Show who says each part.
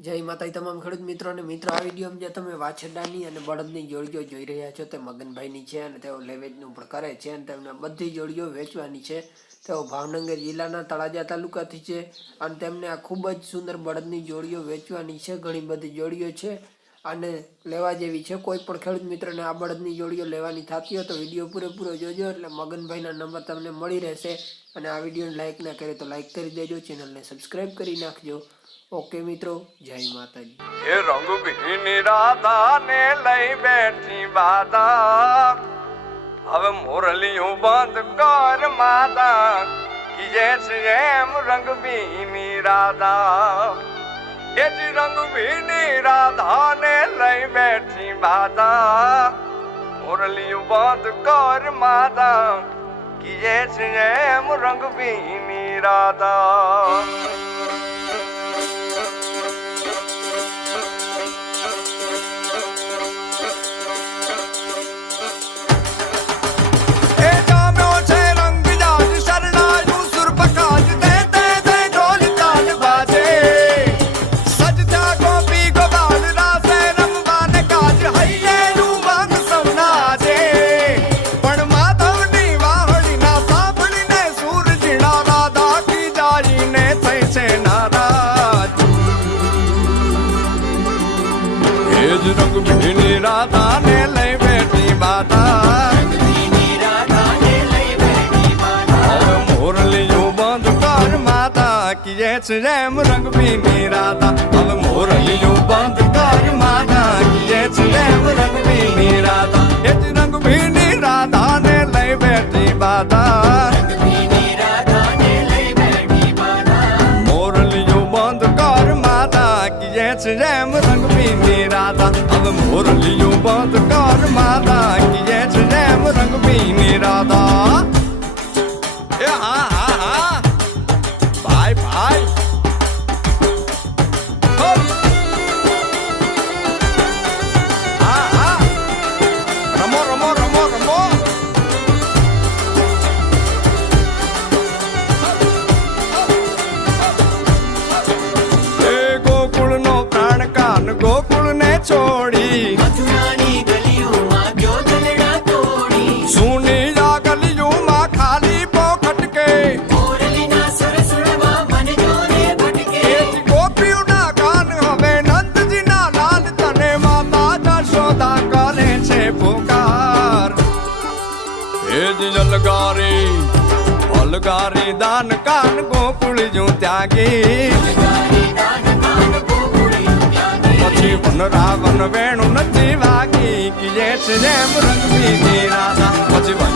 Speaker 1: જય માતાજી તમામ ખેડૂત મિત્રો અને મિત્રો, આ વિડીયોમાં જે તમે વાછરડાની અને બળદની જોડીઓ જોઈ રહ્યા છો તે મગનભાઈની છે અને તેઓ લેવેજનું પણ કરે છે અને તેમને બધી જોડીઓ વેચવાની છે. તેઓ ભાવનગર જિલ્લાના તળાજા તાલુકાથી છે અને તેમને આ ખૂબ જ સુંદર બળદની જોડીઓ વેચવાની છે. ઘણી બધી જોડીઓ છે. અને લેવા જેવી છે. કોઈ પણ ખેડૂત મિત્રને આ બળદની જોડીઓ લેવાની થતી હોય તો વીડિયો પૂરેપૂરો જોજો એટલે મગનભાઈના નંબર તમને મળી રહેશે. અને આ વિડીયોને લાઇક ના કરે તો લાઇક કરી દેજો. ચેનલને સબસ્ક્રાઈબ કરી નાખજો. ઓકે મિત્રો, જય માતાજી.
Speaker 2: એ રંગભીની રાધાને લઈ બેઠી બાધા. હવે મોરલીયું બંધ કર માતા. કીજે છે એમ રંગભીની રાધા. એ જ રંગભીની લઈ બેઠી બાધા મોરલીયું બંધ કર માતા કીજે છે એમ રંગભીની રાધા છે નારાજ. એ જ રંગ ભીની રાધાને લઈ બેઠી બાધા કીએ છે એમ રંગ ભીની રાધા. હવે મોરલીયું બંધ કર માધા કીએ છે એમ રંગ ભીની રાધા. એ જ રંગ ભીની રાધાને લઈ બેઠી બાધા કીએ છે એમ રંગ ભીની રાધા હવે મોરલીયું બંધ કર માતા કીએ છે એમ રંગ છોડી
Speaker 3: મથુરાની ગલીઓમાં ગયો દલડા તોડી
Speaker 2: સુની આ ગલીઓમાં ખાલી પોખટ કે
Speaker 3: મોરલીના સુર સુરવા મન જોને ભટકે
Speaker 2: ગોપીઓના કાન હવે નંદજીના લાલ તને માતા જશોદા કરે છે પુકાર એ જલગારી અલગારી દાન કાન ગોકુળ જો ત્યાગી વન રાવણ વેણુ નથી કીએ છે જેમ રંગી રાધા પછી રાવણ